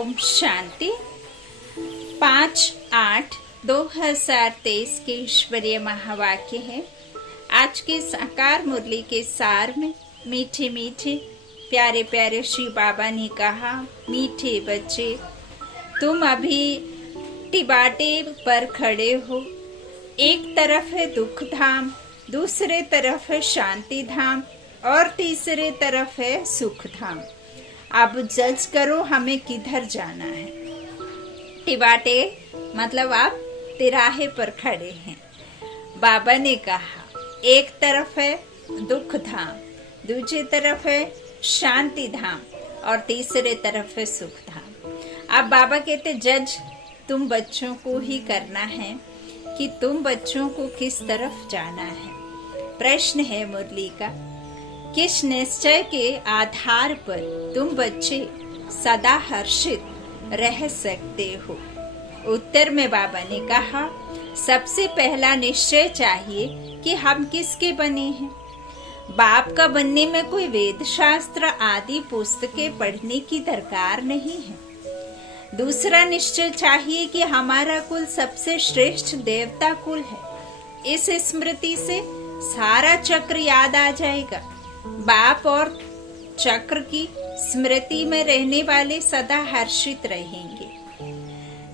ओम शांति। 5/8/2023 के ईश्वरीय महावाक्य है। आज के साकार मुरली के सार में मीठे मीठे प्यारे प्यारे श्री बाबा ने कहा, मीठे बच्चे तुम अभी टिबाटे पर खड़े हो। एक तरफ है दुख धाम, दूसरे तरफ है शांति धाम और तीसरे तरफ है सुख धाम। अब जज करो हमें किधर जाना है। टिबाटे मतलब आप तिराहे पर खड़े हैं। बाबा ने कहा एक तरफ है दुख धाम, दूसरी तरफ है शांति धाम और तीसरे तरफ है सुख धाम। अब बाबा कहते जज तुम बच्चों को ही करना है कि तुम बच्चों को किस तरफ जाना है। प्रश्न है मुरली का, किस निश्चय के आधार पर तुम बच्चे सदा हर्षित रह सकते हो। उत्तर में बाबा ने कहा, सबसे पहला निश्चय चाहिए कि हम किसके बने हैं। बाप का बनने में कोई वेद शास्त्र आदि पुस्तकें पढ़ने की दरकार नहीं है। दूसरा निश्चय चाहिए कि हमारा कुल सबसे श्रेष्ठ देवता कुल है। इस स्मृति से सारा चक्र याद आ जाएगा। बाप और चक्र की स्मृति में रहने वाले सदा हर्षित रहेंगे।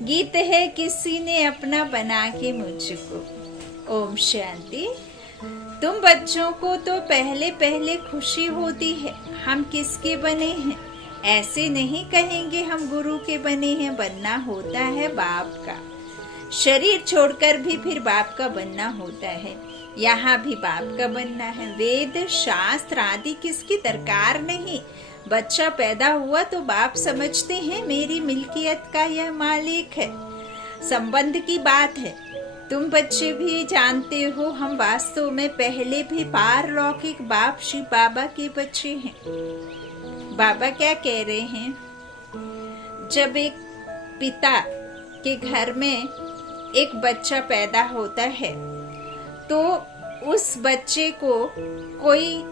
गीत है, किसी ने अपना बना के मुझको। ओम शांति। तुम बच्चों को तो पहले पहले खुशी होती है हम किसके बने हैं। ऐसे नहीं कहेंगे हम गुरु के बने हैं, बनना होता है बाप का। शरीर छोड़कर भी फिर बाप का बनना होता है। यहाँ भी बाप का बनना है। वेद शास्त्र आदि किसकी दरकार नहीं। बच्चा पैदा हुआ तो बाप समझते हैं मेरी मिल्कियत का यह मालिक है। संबंध की बात है। तुम बच्चे भी जानते हो हम वास्तव में पहले भी पारलौकिक बाप श्री बाबा के बच्चे हैं। बाबा क्या कह रहे हैं, जब एक पिता के घर में एक बच्चा पैदा होता है तो उस बच्चे को कोई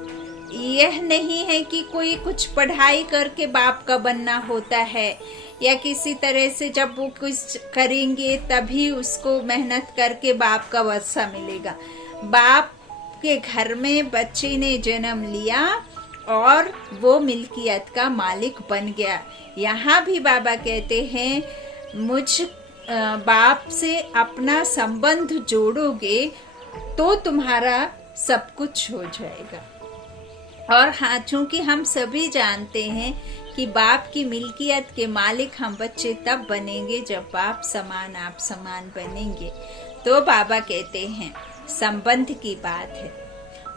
यह नहीं है कि कोई कुछ पढ़ाई करके बाप का बनना होता है या किसी तरह से जब वो कुछ करेंगे तभी उसको मेहनत करके बाप का वर्षा मिलेगा। बाप के घर में बच्चे ने जन्म लिया और वो मिल्कियत का मालिक बन गया। यहाँ भी बाबा कहते हैं मुझ बाप से अपना संबंध जोड़ोगे तो तुम्हारा सब कुछ हो जाएगा। और हाँ, चूंकि हम सभी जानते हैं कि बाप की मिल्कियत के मालिक हम बच्चे तब बनेंगे जब बाप समान आप समान बनेंगे। तो बाबा कहते हैं संबंध की बात है।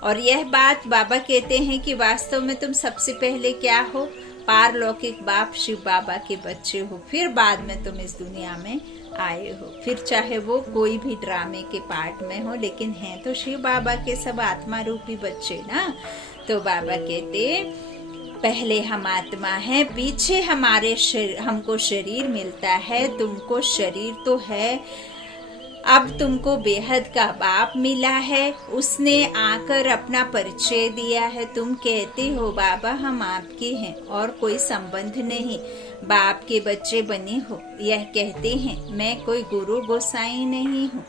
और यह बात बाबा कहते हैं कि वास्तव में तुम सबसे पहले क्या हो, पारलौकिक बाप शिव बाबा के बच्चे हो। फिर बाद में तुम इस दुनिया में आए हो। फिर चाहे वो कोई भी ड्रामे के पार्ट में हो, लेकिन हैं तो शिव बाबा के सब आत्मा रूपी बच्चे ना। तो बाबा कहते पहले हम आत्मा हैं, पीछे हमारे हमको शरीर मिलता है। तुमको शरीर तो है, अब तुमको बेहद का बाप मिला है। उसने आकर अपना परिचय दिया है। तुम कहते हो बाबा हम आपके हैं और कोई संबंध नहीं, बाप के बच्चे बने हो। यह कहते हैं मैं कोई गुरु गोसाई नहीं हूँ।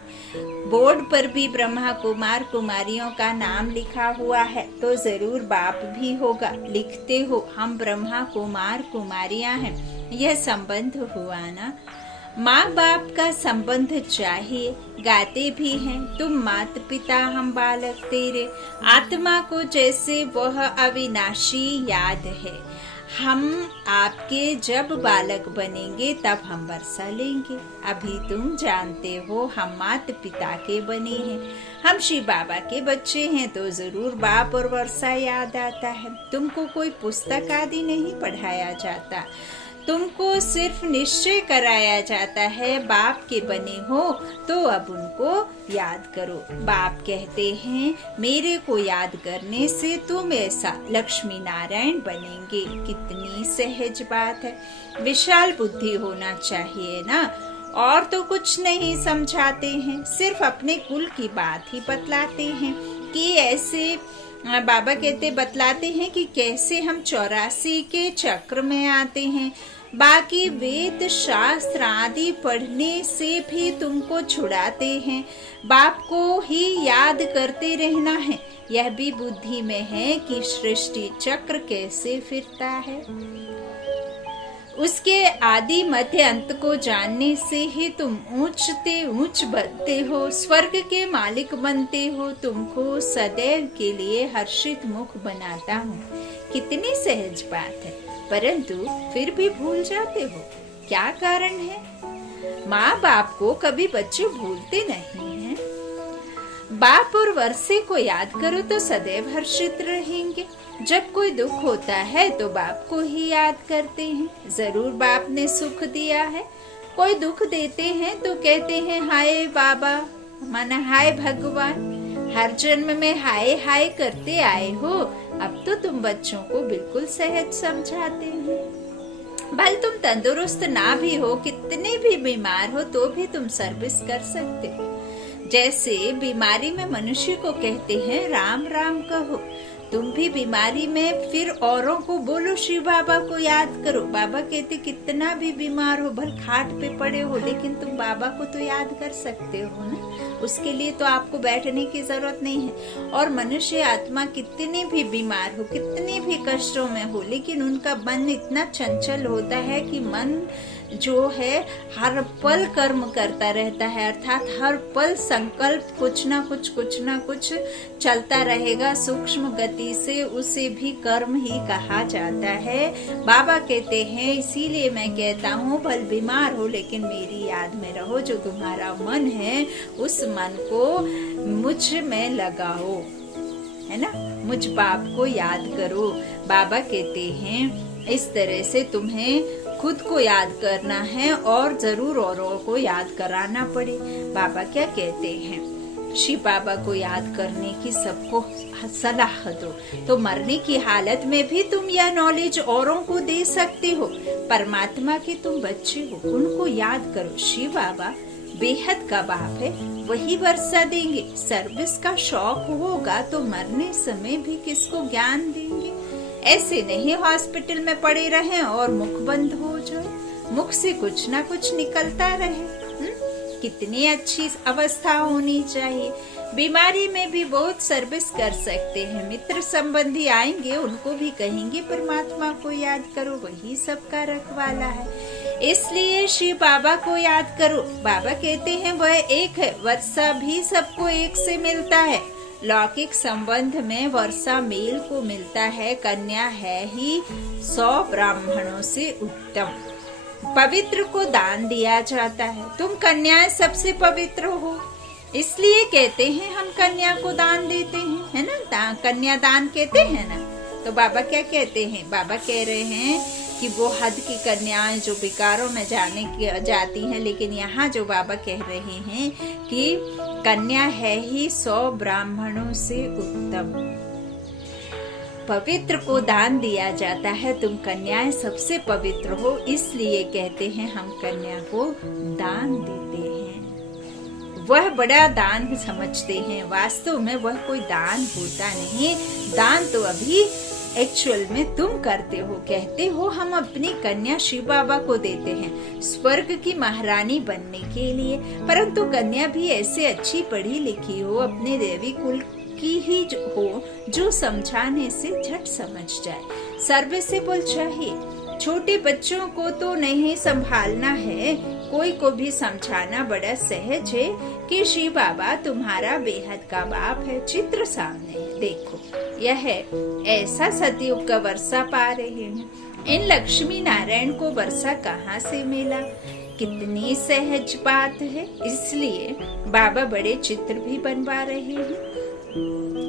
बोर्ड पर भी ब्रह्मा कुमार कुमारियों का नाम लिखा हुआ है तो जरूर बाप भी होगा। लिखते हो हम ब्रह्मा कुमार कुमारियां हैं। यह संबंध हुआ ना। माँ बाप का संबंध चाहिए। गाते भी हैं तुम माता पिता हम बालक तेरे। आत्मा को जैसे वह अविनाशी याद है। हम आपके जब बालक बनेंगे तब हम वर्षा लेंगे। अभी तुम जानते हो हम माता पिता के बने हैं। हम श्री बाबा के बच्चे हैं तो जरूर बाप और वर्षा याद आता है। तुमको कोई पुस्तक आदि नहीं पढ़ाया जाता। तुमको सिर्फ निश्चय कराया जाता है बाप के बने हो तो अब उनको याद करो। बाप कहते हैं मेरे को याद करने से तुम ऐसा लक्ष्मी नारायण बनेंगे। कितनी सहज बात है। विशाल बुद्धि होना चाहिए ना। और तो कुछ नहीं समझाते हैं, सिर्फ अपने कुल की बात ही बतलाते हैं कि ऐसे बाबा कहते बतलाते हैं कि कैसे हम 84 के चक्र में आते हैं। बाकी वेद शास्त्र आदि पढ़ने से भी तुमको छुड़ाते हैं। बाप को ही याद करते रहना है। यह भी बुद्धि में है कि सृष्टि चक्र कैसे फिरता है। उसके आदि मध्य अंत को जानने से ही तुम ऊंचते ऊंच बनते हो, स्वर्ग के मालिक बनते हो। तुमको सदैव के लिए हर्षित मुख बनाता हूँ। कितनी सहज बात है, परंतु फिर भी भूल जाते हो। क्या कारण है? माँ बाप को कभी बच्चे भूलते नहीं हैं। बाप और वर्षे को याद करो तो सदैव हर्षित रहेंगे। जब कोई दुख होता है तो बाप को ही याद करते हैं। जरूर बाप ने सुख दिया है। कोई दुख देते हैं तो कहते हैं हाय बाबा, माना हाय भगवान। हर जन्म में हाय हाय करते आए हो। अब तो तुम बच्चों को बिल्कुल सहज समझाते हैं। भले तुम तंदुरुस्त ना भी हो, कितने भी बीमार हो, तो भी तुम सर्विस कर सकते हो। जैसे बीमारी में मनुष्य को कहते हैं राम राम कहो, तुम भी बीमारी में फिर औरों को बोलो शिव बाबा को याद करो। बाबा कहते कितना भी बीमार हो, भले खाट पे पड़े हो, लेकिन तुम बाबा को तो याद कर सकते हो ना। उसके लिए तो आपको बैठने की जरूरत नहीं है। और मनुष्य आत्मा कितनी भी बीमार हो, कितनी भी कष्टों में हो, लेकिन उनका मन इतना चंचल होता है कि मन जो है हर पल कर्म करता रहता है, अर्थात हर पल संकल्प कुछ ना कुछ चलता रहेगा। सूक्ष्म गति से उसे भी कर्म ही कहा जाता है। बाबा कहते हैं इसीलिए मैं कहता हूँ भल बीमार हो लेकिन मेरी याद में रहो। जो तुम्हारा मन है उस मन को मुझ में लगाओ, है ना। मुझ बाप को याद करो। बाबा कहते हैं इस तरह से तुम्हें खुद को याद करना है और जरूर औरों को याद कराना पड़े। बाबा क्या कहते हैं, शिव बाबा को याद करने की सबको सलाह दो। तो मरने की हालत में भी तुम यह नॉलेज औरों को दे सकते हो। परमात्मा के तुम बच्चे हो, उनको याद करो। शिव बाबा बेहद का बाप है, वही वर्षा देंगे। सर्विस का शौक होगा तो मरने समय भी किसको ज्ञान देंगे। ऐसे नहीं हॉस्पिटल में पड़े रहें और मुख बंद हो जाए, मुख से कुछ ना कुछ निकलता रहे। कितनी अच्छी अवस्था होनी चाहिए। बीमारी में भी बहुत सर्विस कर सकते हैं। मित्र संबंधी आएंगे, उनको भी कहेंगे परमात्मा को याद करो, वही सबका रखवाला है। इसलिए शिव बाबा को याद करो। बाबा कहते हैं वह एक है, वर्षा भी सबको एक से मिलता है। लौकिक संबंध में वर्षा मेल को मिलता है, कन्या है ही 100 ब्राह्मणों से उत्तम। पवित्र को दान दिया जाता है। तुम कन्याएं सबसे पवित्र हो, इसलिए कहते हैं हम कन्या को दान देते हैं, है ना। कन्या दान कहते हैं ना। तो बाबा क्या कहते हैं, बाबा कह रहे हैं कि वो हद की कन्याएं जो विकारों में जाती हैं, लेकिन यहाँ जो बाबा कह रहे हैं कि कन्या है ही 100 ब्राह्मणों से उत्तम। पवित्र को दान दिया जाता है। तुम कन्याएं सबसे पवित्र हो, इसलिए कहते हैं हम कन्या को दान देते हैं। वह बड़ा दान समझते हैं, वास्तव में वह कोई दान होता नहीं। दान तो अभी एक्चुअल में तुम करते हो। कहते हो हम अपनी कन्या शिव बाबा को देते हैं स्वर्ग की महारानी बनने के लिए, परंतु कन्या भी ऐसे अच्छी पढ़ी लिखी हो, अपने देवी कुल की ही हो, जो समझाने से झट समझ जाए। सर्विसेबल चाहिए। छोटे बच्चों को तो नहीं संभालना है, कोई को भी समझाना बड़ा सहज है कि शिव बाबा तुम्हारा बेहद का बाप है। चित्र सामने है, देखो यह है। ऐसा सतयुग का वर्षा पा रहे हैं। इन लक्ष्मी नारायण को वर्षा कहाँ से मिला, कितनी सहज बात है। इसलिए बाबा बड़े चित्र भी बनवा रहे हैं।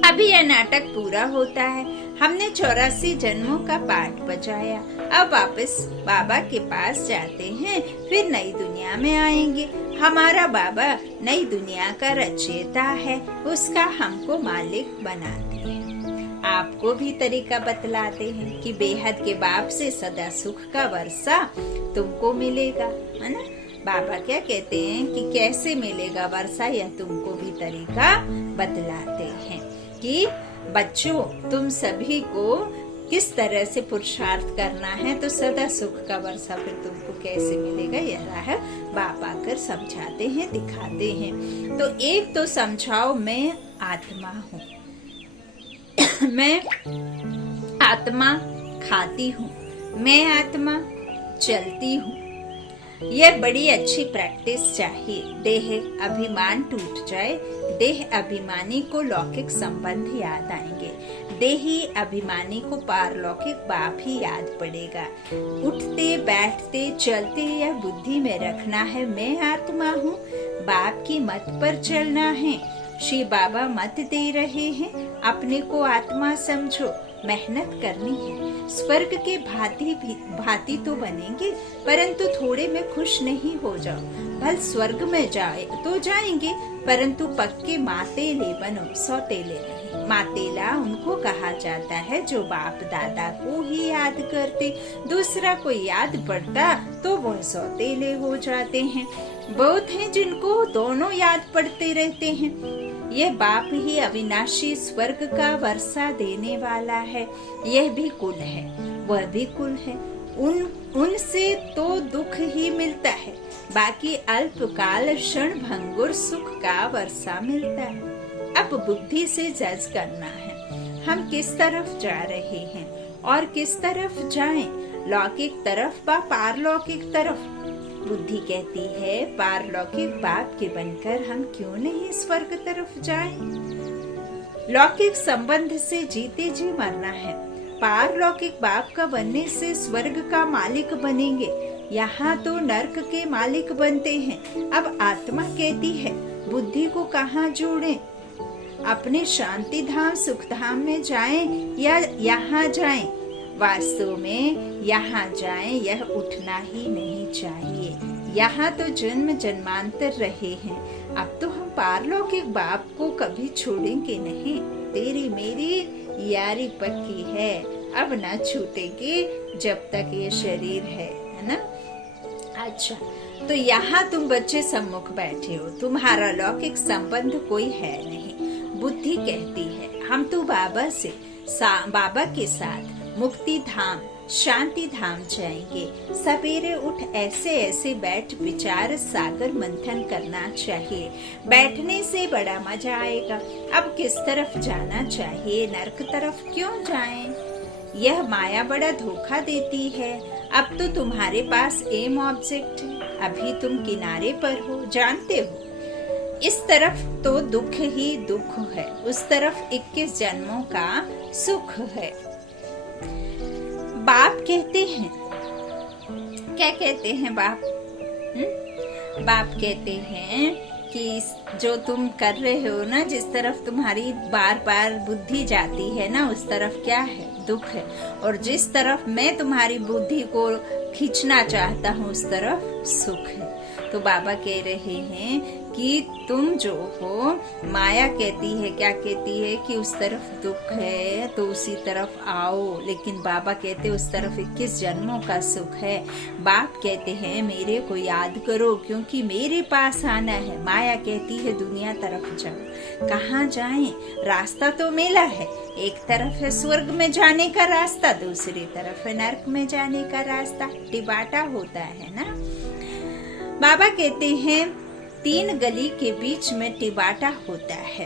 अभी यह नाटक पूरा होता है। हमने 84 जन्मों का पाठ बजाया। अब वापस बाबा के पास जाते हैं, फिर नई दुनिया में आएंगे। हमारा बाबा नई दुनिया का रचयिता है, उसका हमको मालिक बनाते हैं। आपको भी तरीका बतलाते हैं कि बेहद के बाप से सदा सुख का वर्षा तुमको मिलेगा, है ना। बाबा क्या कहते हैं कि कैसे मिलेगा वर्षा, यह तुमको भी तरीका बतलाते हैं कि बच्चों, तुम सभी को किस तरह से पुरुषार्थ करना है तो सदा सुख का वर्षा फिर तुमको कैसे मिलेगा, यह है बाप आकर समझाते हैं, दिखाते हैं। तो एक तो समझाओ, मैं आत्मा हूँ, मैं आत्मा खाती हूँ, मैं आत्मा चलती हूँ। यह बड़ी अच्छी प्रैक्टिस चाहिए। देह अभिमान टूट जाए, देह अभिमानी को लौकिक संबंध याद आएंगे, देही अभिमानी को पारलौकिक बाप ही याद पड़ेगा। उठते बैठते चलते यह बुद्धि में रखना है, मैं आत्मा हूँ, बाप की मत पर चलना है। श्री बाबा मत दे रहे हैं, अपने को आत्मा समझो, मेहनत करनी है। स्वर्ग के भांति तो बनेंगे, परंतु थोड़े में खुश नहीं हो जाओ। भल स्वर्ग में जाए तो जाएंगे, परंतु पक्के मातेले बनो, सौतेले नहीं। मातेला उनको कहा जाता है जो बाप दादा को ही याद करते, दूसरा कोई याद पड़ता तो वह सौतेले हो जाते हैं। बहुत हैं जिनको दोनों याद पड़ते रहते हैं। यह बाप ही अविनाशी स्वर्ग का वर्षा देने वाला है। यह भी कुल है, वह भी कुल है। उनसे तो दुख ही मिलता है, बाकी अल्पकाल क्षण भंगुर सुख का वर्षा मिलता है। अब बुद्धि से जज करना है, हम किस तरफ जा रहे हैं और किस तरफ जाएं, लौकिक तरफ व पारलौकिक तरफ। बुद्धि कहती है पारलौकिक बाप के बनकर हम क्यों नहीं स्वर्ग तरफ जाएं? लौकिक संबंध से जीते जी मरना है, पारलौकिक बाप का बनने से स्वर्ग का मालिक बनेंगे। यहाँ तो नरक के मालिक बनते हैं। अब आत्मा कहती है बुद्धि को कहाँ जोड़ें, अपने शांति धाम सुख धाम में जाएं या यहाँ जाएं? वास्तव में यहाँ जाएं, यह उठना ही नहीं चाहिए। यहाँ तो जन्म जन्मांतर रहे हैं, अब तो हम पारलौकिक बाप को कभी छोड़ेंगे नहीं। तेरी मेरी यारी पक्की है, अब न छूटेगी जब तक ये शरीर है ना। अच्छा, तो यहाँ तुम बच्चे सम्मुख बैठे हो, तुम्हारा लौकिक संबंध कोई है नहीं। बुद्धि कहती है हम तो बाबा के साथ मुक्ति धाम शांति धाम जाएंगे। सवेरे उठ ऐसे ऐसे बैठ विचार सागर मंथन करना चाहिए, बैठने से बड़ा मजा आएगा। अब किस तरफ जाना चाहिए, नरक तरफ क्यों जाएं? यह माया बड़ा धोखा देती है। अब तो तुम्हारे पास एम ऑब्जेक्ट है, अभी तुम किनारे पर हो, जानते हो। इस तरफ तो दुख ही दुख है, उस तरफ 21 जन्मों का सुख है। बाप कहते हैं, क्या कहते हैं बाप? बाप कहते हैं कि जो तुम कर रहे हो ना, जिस तरफ तुम्हारी बार बार बुद्धि जाती है ना, उस तरफ क्या है? दुख है। और जिस तरफ मैं तुम्हारी बुद्धि को खींचना चाहता हूँ उस तरफ सुख है। तो बाबा कह रहे हैं कि तुम जो हो, माया कहती है, क्या कहती है कि उस तरफ दुख है तो उसी तरफ आओ, लेकिन बाबा कहते उस तरफ 21 जन्मों का सुख है। बाप कहते हैं मेरे को याद करो क्योंकि मेरे पास आना है। माया कहती है दुनिया तरफ जाओ। कहाँ जाएं? रास्ता तो मेला है, एक तरफ है स्वर्ग में जाने का रास्ता, दूसरी तरफ है नरक में जाने का रास्ता। डिबाटा होता है ना। बाबा कहते हैं 3 गली के बीच में टिबाटा होता है,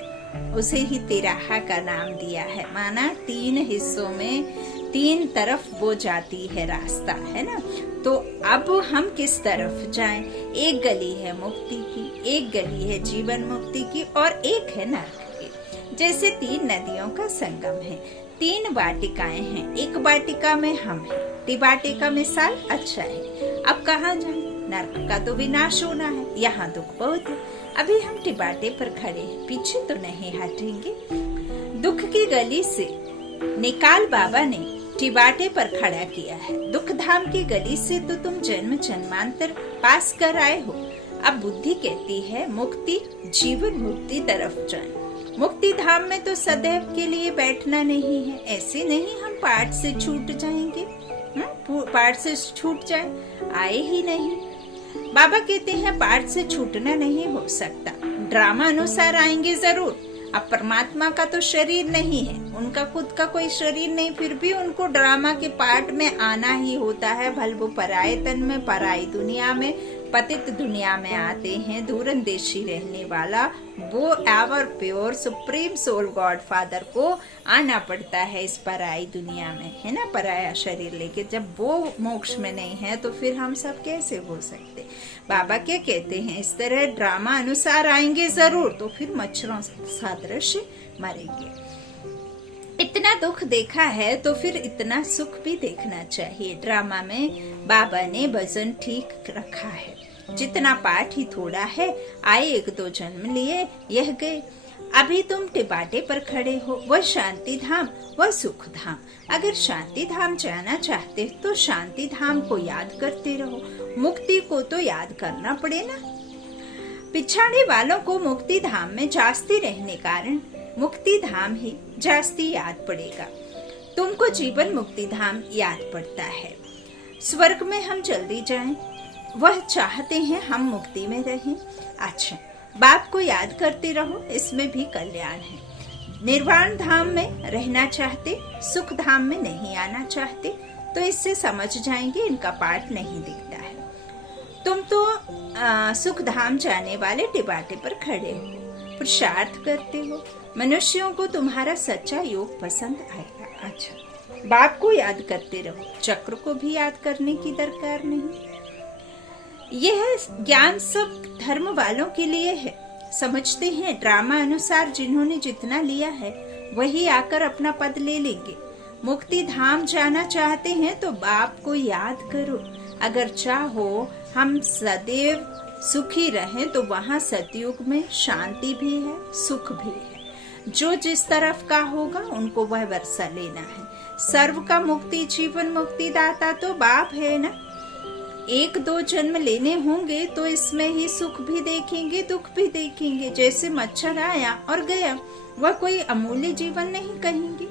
उसे ही तिराहा का नाम दिया है। माना 3 हिस्सों में 3 तरफ वो जाती है रास्ता, है ना। तो अब हम किस तरफ जाएं? एक गली है मुक्ति की, एक गली है जीवन मुक्ति की और एक है नरक की। जैसे 3 नदियों का संगम है, 3 वाटिकाएं हैं, एक वाटिका में हम हैं। टिबाटे का मिसाल अच्छा है। अब कहाँ जाएं? नरक का तो विनाश होना है, यहाँ दुख बहुत है। अभी हम टिबाटे पर खड़े हैं, पीछे तो नहीं हटेंगे। दुख की गली से निकाल बाबा ने टिबाटे पर खड़ा किया है। दुख धाम की गली से तो तुम जन्म जन्मांतर पास कर आए हो। अब बुद्धि कहती है मुक्ति जीवन मुक्ति तरफ जाए। मुक्ति धाम में तो सदैव के लिए बैठना नहीं है। ऐसे नहीं हम पाठ से छूट जाएंगे, पाठ से छूट जाए, आए ही नहीं। बाबा कहते हैं पाठ से छूटना नहीं हो सकता, ड्रामा अनुसार आएंगे जरूर। अब परमात्मा का तो शरीर नहीं है, उनका खुद का कोई शरीर नहीं, फिर भी उनको ड्रामा के पार्ट में आना ही होता है। भले वो पराये तन में, पराई दुनिया में, पतित दुनिया में आते हैं। दूरंदेशी रहने वाला वो ever pure supreme soul God father को आना पड़ता है इस पराई दुनिया में, है ना, पराया शरीर लेके। जब वो मोक्ष में नहीं है तो फिर हम सब कैसे हो सकते। बाबा क्या कहते हैं, इस तरह ड्रामा अनुसार आएंगे जरूर, तो फिर मच्छरों सादृश मरेंगे। इतना दुख देखा है तो फिर इतना सुख भी देखना चाहिए। ड्रामा में बाबा ने वजन ठीक रखा है। जितना पाठ ही थोड़ा है, आए 1-2 जन्म लिए, यह गए। अभी तुम टिबाटे पर खड़े हो, वह शांति धाम, वह सुख धाम। अगर शांति धाम जाना चाहते तो शांति धाम को याद करते रहो, मुक्ति को तो याद करना पड़े ना। पिछाड़े वालों को मुक्ति धाम में जास्ती रहने कारण मुक्ति धाम ही जास्ती याद पड़ेगा। तुमको जीवन मुक्ति धाम याद पड़ता है। स्वर्ग में हम जल्दी जाएं, वह चाहते हैं हम मुक्ति में रहें। अच्छा, बाप को याद करते रहो, इसमें भी कल्याण है। निर्वाण धाम में रहना चाहते, सुख धाम में नहीं आना चाहते, तो इससे समझ जाएंगे इनका पाठ नहीं दिखता है। तुम तो सुख धाम जाने वाले टिबाटे पर खड़े हो, पुरुषार्थ करते हो। मनुष्यों को तुम्हारा सच्चा योग पसंद आएगा। अच्छा, बाप को याद करते रहो, चक्र को भी याद करने की दरकार नहीं। यह ज्ञान सब धर्म वालों के लिए है। समझते हैं ड्रामा अनुसार जिन्होंने जितना लिया है वही आकर अपना पद ले लेंगे। मुक्ति धाम जाना चाहते हैं तो बाप को याद करो। अगर चाहो हम सदैव सुखी रहें तो वहाँ सतयुग में शांति भी है, सुख भी है। जो जिस तरफ का होगा उनको वह वर्षा लेना है। सर्व का मुक्ति जीवन मुक्ति दाता तो बाप है ना। 1-2 जन्म लेने होंगे तो इसमें ही सुख भी देखेंगे, दुख भी देखेंगे। जैसे मच्छर आया और गया, वह कोई अमूल्य जीवन नहीं कहेंगे।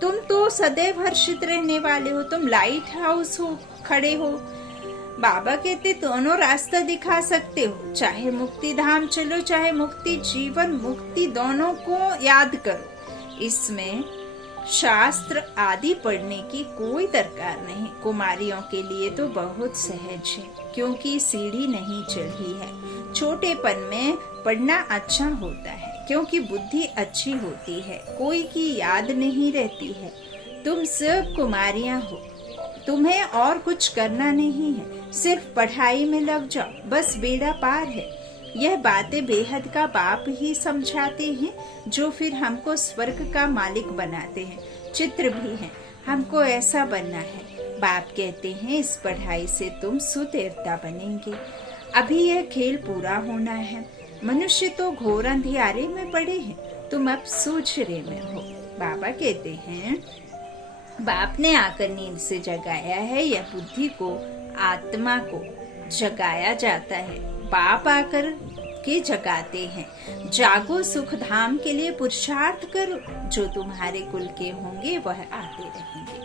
तुम तो सदैव हर्षित रहने वाले हो, तुम लाइट हाउस हो, खड़े हो। बाबा कहते दोनों रास्ता दिखा सकते हो, चाहे मुक्ति धाम चलो, चाहे मुक्ति जीवन मुक्ति, दोनों को याद करो। इसमें शास्त्र आदि पढ़ने की कोई दरकार नहीं। कुमारियों के लिए तो बहुत सहज है, क्योंकि सीढ़ी नहीं चढ़ी है। छोटेपन में पढ़ना अच्छा होता है, क्योंकि बुद्धि अच्छी होती है, कोई की याद नहीं रहती है। तुम सब कुमारियां हो, तुम्हें और कुछ करना नहीं है, सिर्फ पढ़ाई में लग जाओ, बस बेड़ा पार है। यह बातें बेहद का बाप ही समझाते हैं, जो फिर हमको स्वर्ग का मालिक बनाते हैं। चित्र भी है, हमको ऐसा बनना है। बाप कहते हैं इस पढ़ाई से तुम सुदेवता बनेंगे। अभी यह खेल पूरा होना है। मनुष्य तो घोर अंधियारे में पड़े हैं, तुम अब सूझरे में हो। बाबा कहते हैं बाप ने आकर नींद से जगाया है, यह बुद्धि को, आत्मा को जगाया जाता है। बाप आकर के जगाते हैं। जागो, सुख धाम के लिए पुरुषार्थ करो। जो तुम्हारे कुल के होंगे वह आते रहेंगे,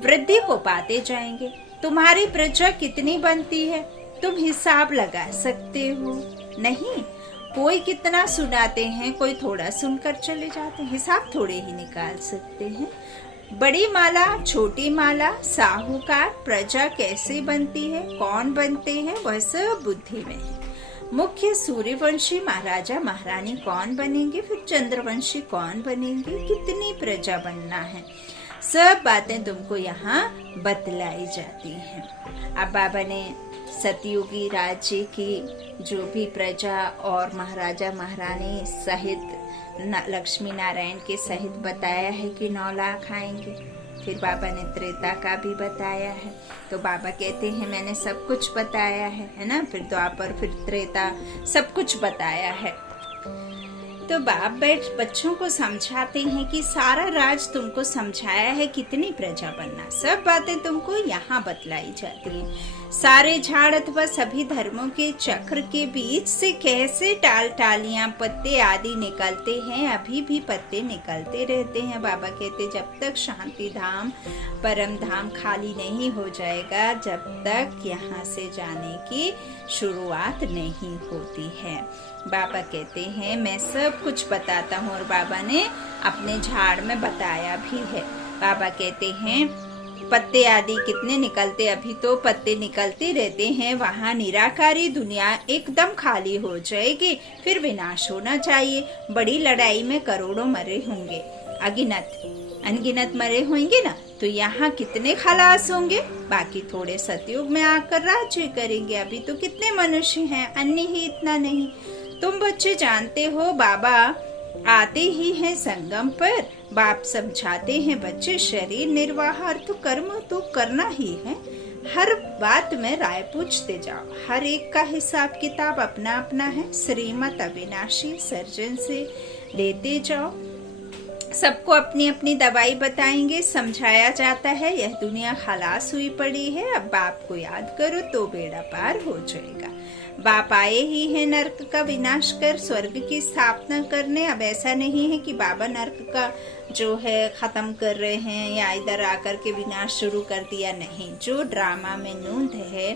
वृद्धि को पाते जाएंगे। तुम्हारी प्रजा कितनी बनती है तुम हिसाब लगा सकते हो? नहीं, कोई कितना सुनाते हैं, कोई थोड़ा सुनकर चले जाते हैं, हिसाब थोड़े ही निकाल सकते हैं। बड़ी माला, छोटी माला, साहूकार, प्रजा कैसे बनती है, कौन बनते हैं, वह सब बुद्धि में है। मुख्य सूर्यवंशी महाराजा महारानी कौन बनेंगे, फिर चंद्रवंशी कौन बनेंगे, कितनी प्रजा बनना है, सब बातें तुमको यहाँ बतलाई जाती हैं। अब बाबा ने सतयुगी राज्य की जो भी प्रजा और महाराजा महारानी सहित लक्ष्मी नारायण के सहित बताया है कि 9 लाख आएंगे। फिर बाबा ने त्रेता का भी बताया है। तो बाबा कहते हैं मैंने सब कुछ बताया है ना। फिर द्वापर, फिर त्रेता, सब कुछ बताया है। तो बाप बैठ बच्चों को समझाते हैं कि सारा राज तुमको समझाया है, कितनी प्रजा बनना, सब बातें तुमको यहाँ बतलाई जाती हैं। सारे झाड़ अथवा सभी धर्मों के चक्र के बीच से कैसे टाल टालियां, पत्ते आदि निकलते हैं, अभी भी पत्ते निकलते रहते हैं। बाबा कहते जब तक शांति धाम, परम धाम खाली नहीं हो जाएगा, जब तक यहाँ से जाने की शुरुआत नहीं होती है। बाबा कहते हैं मैं सब सब कुछ बताता हूँ। और बाबा ने अपने झाड़ में बताया भी है। बाबा कहते हैं पत्ते आदि कितने निकलते, अभी तो पत्ते निकलते रहते हैं। वहाँ निराकारी दुनिया एकदम खाली हो जाएगी, फिर विनाश होना चाहिए। बड़ी लड़ाई में करोड़ों मरे होंगे, अनगिनत मरे होंगे ना, तो यहाँ कितने खलास होंगे। बाकी थोड़े सतयुग में आकर राज्य करेंगे। अभी तो कितने मनुष्य हैं, अन्य ही इतना नहीं। तुम बच्चे जानते हो, बाबा आते ही हैं संगम पर। बाप समझाते हैं बच्चे, शरीर निर्वाह अर्थ कर्म तो करना ही है। हर बात में राय पूछते जाओ। हर एक का हिसाब किताब अपना अपना है। श्रीमत अविनाशी सर्जन से लेते जाओ। सबको अपनी अपनी दवाई बताएंगे। समझाया जाता है यह दुनिया खलास हुई पड़ी है, अब बाप को याद करो तो बेड़ा पार हो जाएगा। बाप आए ही है नरक का विनाश कर स्वर्ग की स्थापना करने। अब ऐसा नहीं है कि बाबा नरक का जो है खत्म कर रहे हैं या इधर आकर के विनाश शुरू कर दिया, नहीं। जो ड्रामा में नूंद है,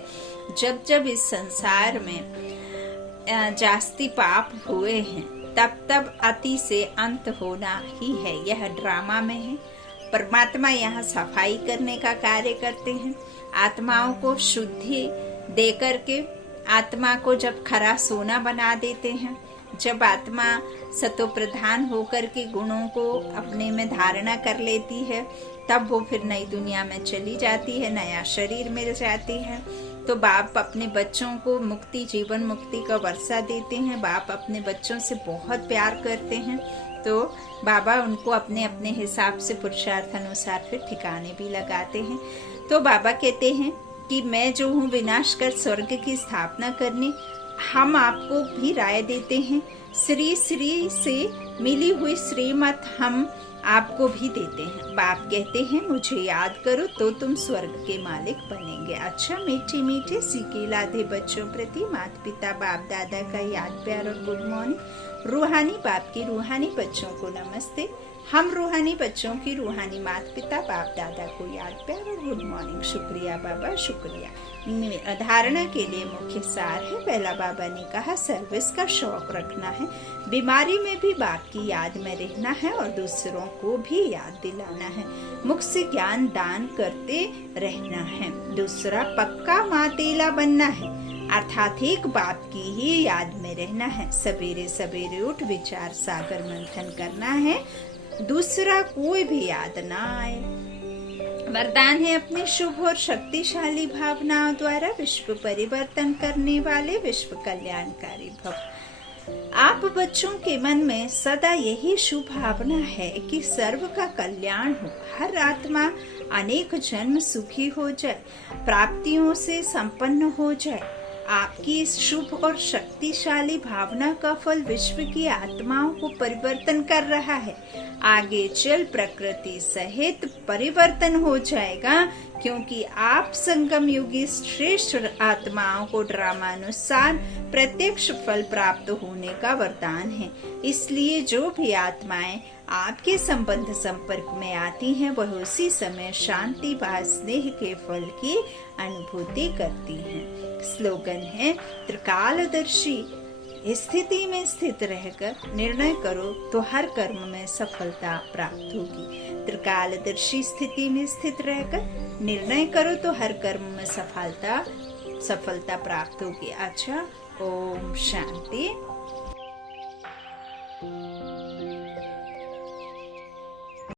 जब जब इस संसार में जास्ती पाप हुए हैं, तब तब अति से अंत होना ही है। यह ड्रामा में है। परमात्मा यहाँ सफाई करने का कार्य करते हैं। आत्माओं को शुद्धि दे करके आत्मा को जब खरा सोना बना देते हैं। जब आत्मा सतो प्रधान होकर के गुणों को अपने में धारणा कर लेती है, तब वो फिर नई दुनिया में चली जाती है, नया शरीर मिल जाती है। तो बाप अपने बच्चों को मुक्ति, जीवन मुक्ति का वर्षा देते हैं। बाप अपने बच्चों से बहुत प्यार करते हैं, तो बाबा उनको अपने अपने हिसाब से पुरुषार्थ अनुसार फिर ठिकाने भी लगाते हैं। तो बाबा कहते हैं कि मैं जो हूँ विनाश कर स्वर्ग की स्थापना करने। हम आपको भी राय देते हैं। श्री से मिली हुई श्रीमत हम आपको भी देते हैं। बाप कहते हैं मुझे याद करो तो तुम स्वर्ग के मालिक बनेंगे। अच्छा, मीठे मीठे सीखे लादे बच्चों प्रति माता पिता बाप दादा का याद प्यार और गुड मॉर्निंग। रूहानी बाप की रूहानी बच्चों को नमस्ते। हम रूहानी बच्चों की रूहानी माता पिता बाप दादा को याद प्यार और गुड मॉर्निंग। शुक्रिया बाबा, शुक्रिया। धारणा के लिए मुख्य सार है। पहला बाबा ने कहा सर्विस का शौक रखना है, बीमारी में भी बाप की याद में रहना है और दूसरों को भी याद दिलाना है। मुख से ज्ञान दान करते रहना है। दूसरा, पक्का मातेला बनना है, अर्थात एक बाप की ही याद में रहना है। सवेरे सवेरे उठ विचार सागर मंथन करना है, दूसरा कोई भी याद ना आए। वरदान है अपने शुभ और शक्तिशाली भावनाओं द्वारा विश्व परिवर्तन करने वाले विश्व कल्याणकारी भव। आप बच्चों के मन में सदा यही शुभ भावना है कि सर्व का कल्याण हो, हर आत्मा अनेक जन्म सुखी हो जाए, प्राप्तियों से संपन्न हो जाए। आपकी इस शुभ और शक्तिशाली भावना का फल विश्व की आत्माओं को परिवर्तन कर रहा है। आगे चल प्रकृति सहित परिवर्तन हो जाएगा, क्योंकि आप संगम युगी श्रेष्ठ आत्माओं को ड्रामानुसार प्रत्यक्ष फल प्राप्त होने का वरदान है। इसलिए जो भी आत्माएं आपके संबंध संपर्क में आती हैं, वह उसी समय शांति व स्नेह के फल की अनुभूति करती हैं। स्लोगन है त्रिकालदर्शी स्थिति में स्थित रहकर निर्णय करो तो हर कर्म में सफलता प्राप्त होगी। त्रिकालदर्शी स्थिति में स्थित रहकर निर्णय करो तो हर कर्म में सफलता प्राप्त होगी। अच्छा, ओम शांति।